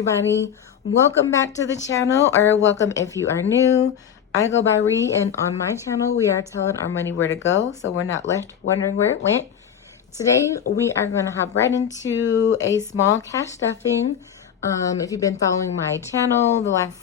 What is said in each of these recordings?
everybody. Welcome back to the channel, or welcome if you are new. I go by Ree, and on my channel, we are telling our money where to go, so we're not left wondering where it went. Today, we are going to hop right into a small cash stuffing. If you've been following my channel, the last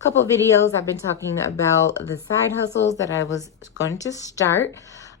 couple videos, I've been talking about the side hustles that I was going to start.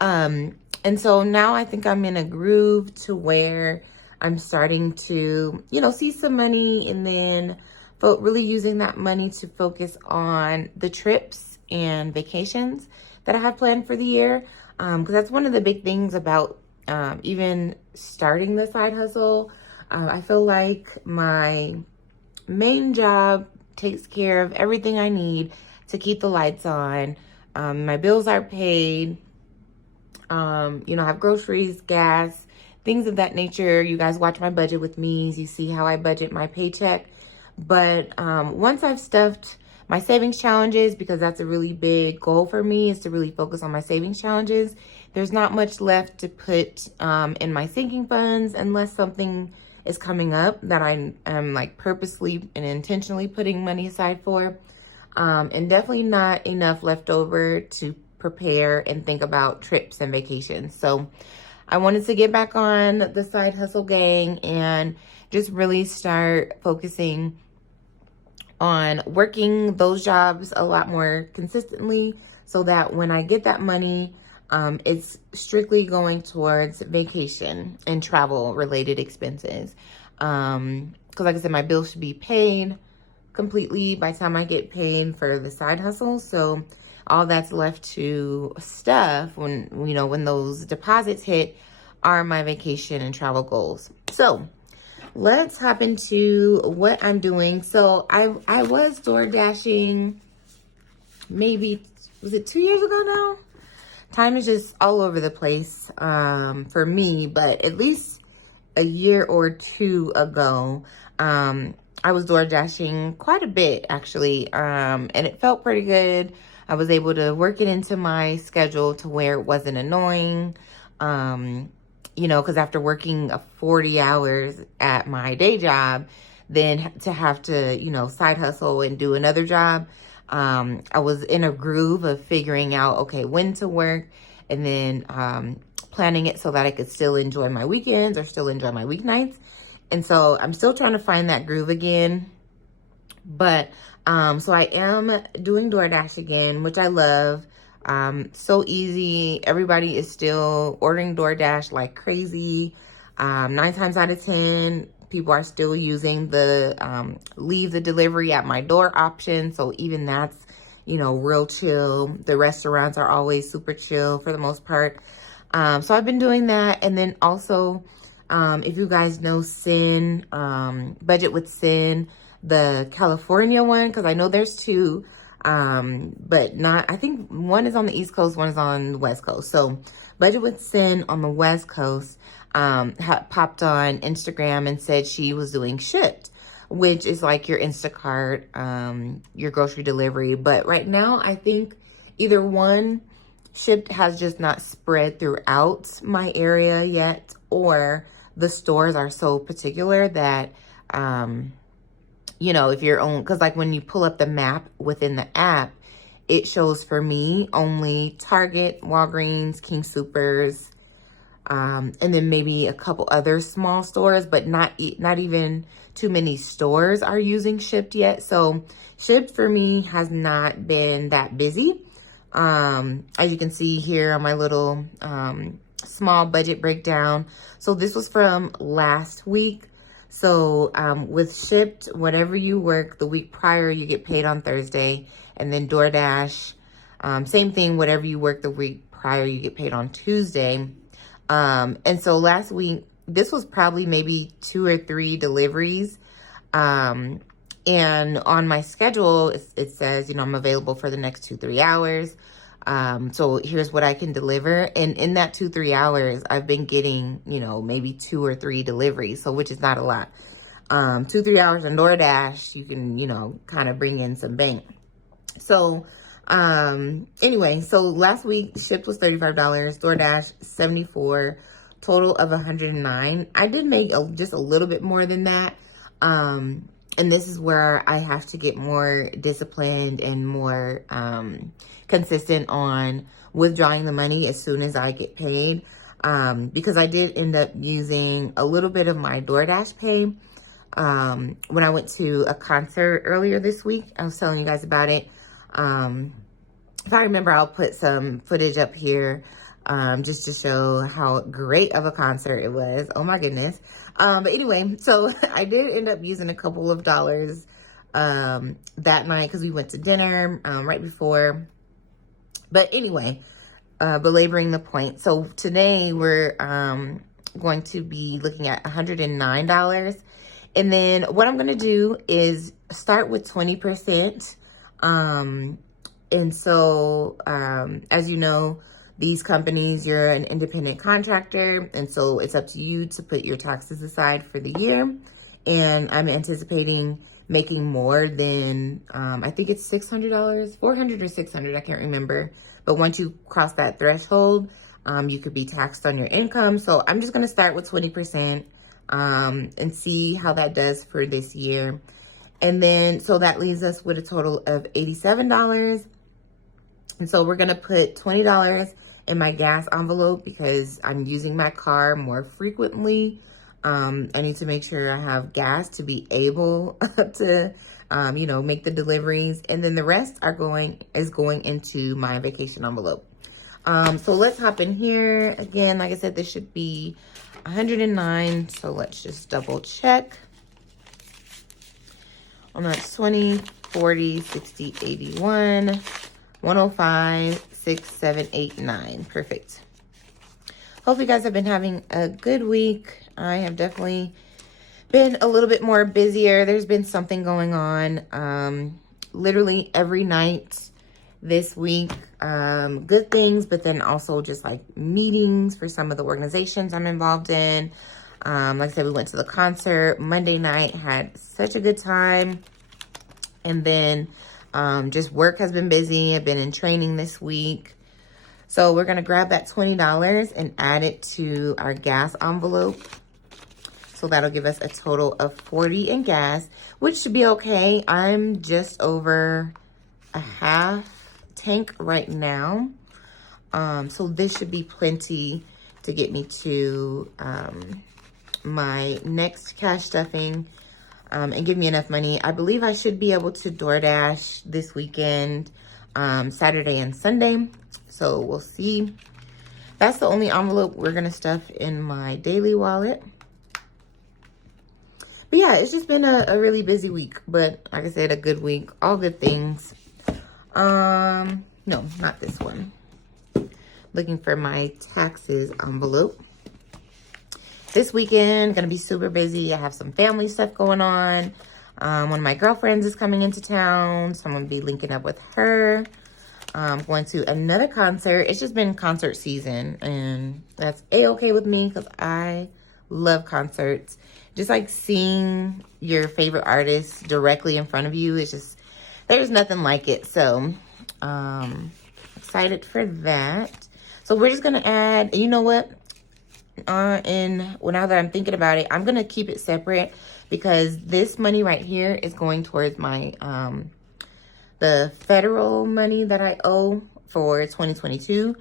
And so now I think I'm in a groove to where I'm starting to, see some money, and then really using that money to focus on the trips and vacations that I have planned for the year. Because that's one of the big things about even starting the side hustle. I feel like my main job takes care of everything I need to keep the lights on. My bills are paid. I have groceries, gas, things of that nature. You guys watch my budget with me. You see how I budget my paycheck. But once I've stuffed my savings challenges, because that's a really big goal for me, is to really focus on my savings challenges, there's not much left to put in my sinking funds unless something is coming up that I'm like purposely and intentionally putting money aside for. And definitely not enough left over to prepare and think about trips and vacations. So I wanted to get back on the side hustle gang and just really start focusing on working those jobs a lot more consistently, so that when I get that money, it's strictly going towards vacation and travel related expenses. Because like I said, my bills should be paid completely by the time I get paid for the side hustle. So all that's left to stuff when those deposits hit are my vacation and travel goals. So let's hop into what I'm doing. So I was door dashing, maybe, was it 2 years ago now? Time is just all over the place for me, but at least a year or two ago, I was door dashing quite a bit actually, and it felt pretty good. I was able to work it into my schedule to where it wasn't annoying. Because after working 40 hours at my day job, then to have to, side hustle and do another job, I was in a groove of figuring out, okay, when to work, and then planning it so that I could still enjoy my weekends or still enjoy my weeknights. And so I'm still trying to find that groove again. But so I am doing DoorDash again, which I love. So easy. Everybody is still ordering DoorDash like crazy. 9 times out of 10, people are still using the leave the delivery at my door option. So even that's, real chill. The restaurants are always super chill for the most part. So I've been doing that. And then also, if you guys know Sin, Budget with Sin, the California one, because I know there's two, but not, I think one is on the East Coast, one is on the West Coast. So Budget with Sin on the West Coast popped on Instagram and said she was doing Shipt, which is like your Instacart, your grocery delivery. But right now, I think either one, Shipt has just not spread throughout my area yet, or the stores are so particular that, if you're on, because like when you pull up the map within the app, it shows for me only Target, Walgreens, King Soopers, and then maybe a couple other small stores, but not even too many stores are using Shipt yet. So Shipt for me has not been that busy. As you can see here on my little small budget breakdown. So this was from last week. So with Shipt, whatever you work the week prior, you get paid on Thursday. And then DoorDash, same thing, whatever you work the week prior, you get paid on Tuesday. And so last week, this was probably maybe 2 or 3 deliveries. And on my schedule, it says, I'm available for the next 2-3 hours. So here's what I can deliver. And in that 2-3 hours, I've been getting, maybe 2 or 3 deliveries. So, which is not a lot. 2-3 hours on DoorDash, you can, kind of bring in some bank. So, anyway, so last week Shipt was $35, DoorDash $74, total of $109. I did make just a little bit more than that. And this is where I have to get more disciplined and more consistent on withdrawing the money as soon as I get paid. Because I did end up using a little bit of my DoorDash pay when I went to a concert earlier this week. I was telling you guys about it. If I remember, I'll put some footage up here just to show how great of a concert it was. Oh my goodness. But anyway, so I did end up using a couple of dollars that night because we went to dinner right before. But anyway, belaboring the point. So today we're going to be looking at $109. And then what I'm going to do is start with 20%. And so, as you know, these companies, you're an independent contractor. And so it's up to you to put your taxes aside for the year. And I'm anticipating making more than, I think it's $600, $400 or $600. I can't remember. But once you cross that threshold, you could be taxed on your income. So I'm just going to start with 20%, and see how that does for this year. And then, so that leaves us with a total of $87. And so we're going to put $20 in my gas envelope because I'm using my car more frequently. I need to make sure I have gas to be able to, you know, make the deliveries. And then the rest is going into my vacation envelope. So let's hop in here. Again, like I said, this should be 109. So let's just double check. On that 20, 40, 60, 81, 105, 6, 7, 8, 9. Perfect. Hope you guys have been having a good week. I have definitely been a little bit more busier. There's been something going on literally every night this week. Good things, but then also just like meetings for some of the organizations I'm involved in. Like I said, we went to the concert Monday night, had such a good time. And then just work has been busy. I've been in training this week. So we're going to grab that $20 and add it to our gas envelope. So that'll give us a total of 40 in gas, which should be okay. I'm just over a half tank right now. So this should be plenty to get me to my next cash stuffing and give me enough money. I believe I should be able to DoorDash this weekend, Saturday and Sunday. So we'll see. That's the only envelope we're going to stuff in my daily wallet. But yeah, it's just been a really busy week. But like I said, a good week. All good things. No, not this one. Looking for my taxes envelope. This weekend, gonna be super busy. I have some family stuff going on. One of my girlfriends is coming into town, so I'm gonna be linking up with her. Going to another concert. It's just been concert season, and that's a-okay with me because I love concerts. Just like seeing your favorite artist directly in front of you, it's just, there's nothing like it. So, excited for that. So we're just gonna add, you know what? Now that I'm thinking about it, I'm gonna keep it separate because this money right here is going towards my the federal money that I owe for 2022.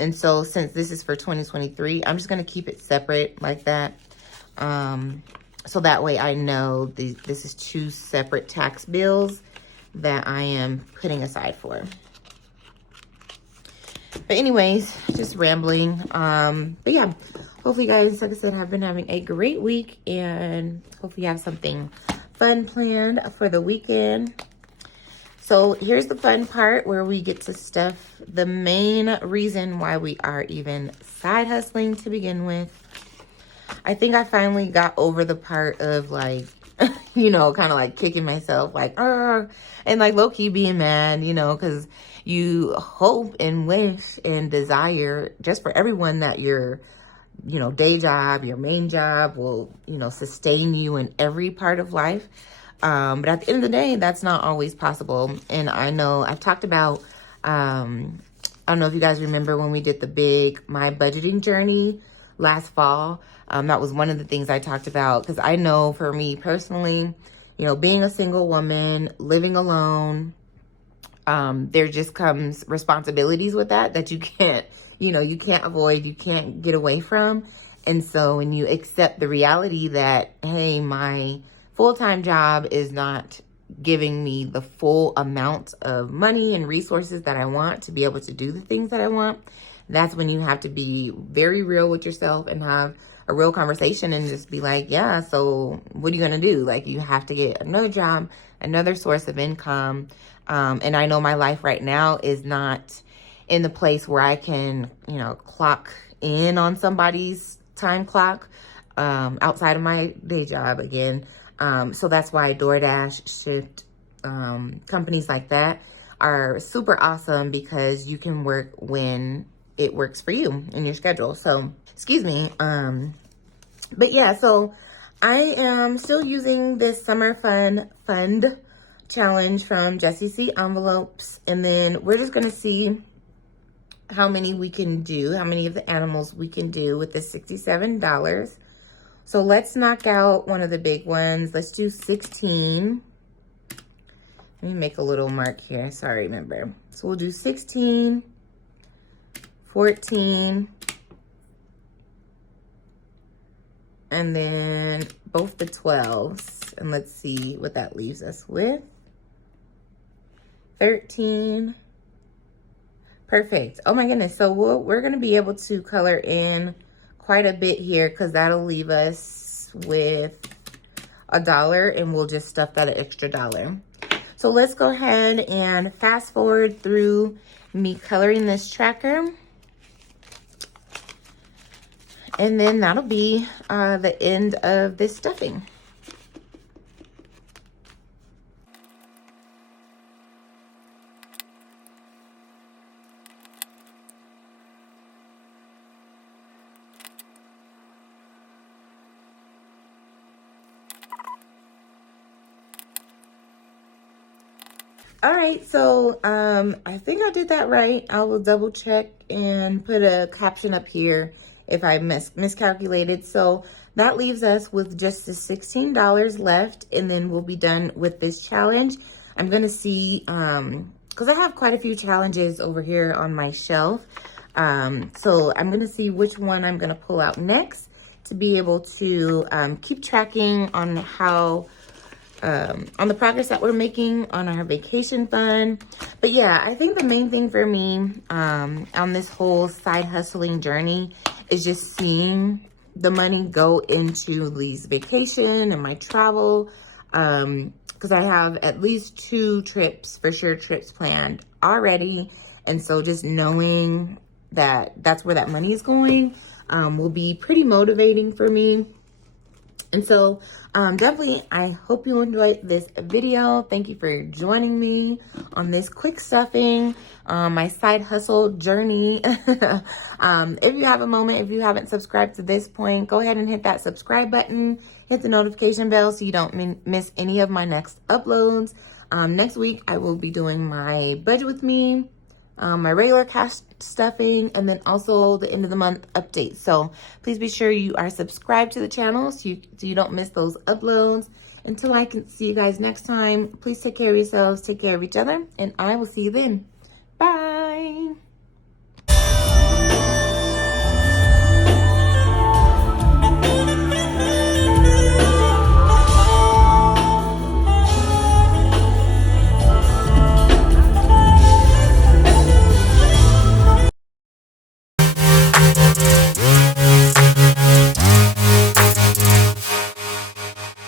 And so since this is for 2023, I'm just gonna keep it separate like that. So that way I know this is two separate tax bills that I am putting aside for. But anyways, just rambling. But yeah, hopefully you guys, like I said, have been having a great week, and hopefully you have something fun planned for the weekend. So here's the fun part where we get to stuff the main reason why we are even side hustling to begin with. I think I finally got over the part of like, you know, kind of like kicking myself like, and like low-key being mad, you know, because you hope and wish and desire just for everyone that your, you know, day job, your main job will, you know, sustain you in every part of life. But at the end of the day, that's not always possible. And I know I've talked about, I don't know if you guys remember when we did my budgeting journey last fall. That was one of the things I talked about, because I know for me personally, you know, being a single woman, living alone, there just comes responsibilities with that you can't, you know, you can't avoid, you can't get away from. And so when you accept the reality that, hey, my full-time job is not giving me the full amount of money and resources that I want to be able to do the things that I want, that's when you have to be very real with yourself and have a real conversation and just be like, yeah, so what are you going to do? Like, you have to get another job, another source of income. And I know my life right now is not in the place where I can, you know, clock in on somebody's time clock outside of my day job again. So that's why DoorDash, Shift, companies like that are super awesome, because you can work when it works for you in your schedule. So, excuse me. But yeah, so I am still using this summer fund challenge from Jessie C Envelopes. And then we're just going to see how many we can do, how many of the animals we can do with this $67. So let's knock out one of the big ones. Let's do 16. Let me make a little mark here. Sorry, remember. So we'll do 16, 14, and then both the 12s. And let's see what that leaves us with. 13. Perfect. Oh my goodness. So we're going to be able to color in quite a bit here, because that'll leave us with $1, and we'll just stuff that extra $1. So let's go ahead and fast forward through me coloring this tracker. And then that'll be the end of this stuffing. All right, so I think I did that right. I will double check and put a caption up here if I miscalculated. So that leaves us with just the $16 left, and then we'll be done with this challenge. I'm gonna see, because I have quite a few challenges over here on my shelf. So I'm gonna see which one I'm gonna pull out next to be able to keep tracking on how on the progress that we're making on our vacation fund. But yeah, I think the main thing for me on this whole side hustling journey is just seeing the money go into these vacation and my travel, because I have at least 2 trips planned already. And so just knowing that that's where that money is going will be pretty motivating for me. And so definitely, I hope you enjoyed this video. Thank you for joining me on this quick stuffing, my side hustle journey. If you have a moment, if you haven't subscribed to this point, go ahead and hit that subscribe button, hit the notification bell so you don't miss any of my next uploads. Next week, I will be doing my budget with me, my regular cash stuffing, and then also the end of the month update. So please be sure you are subscribed to the channel so you don't miss those uploads. Until I can see you guys next time, please take care of yourselves, take care of each other, and I will see you then. Bye.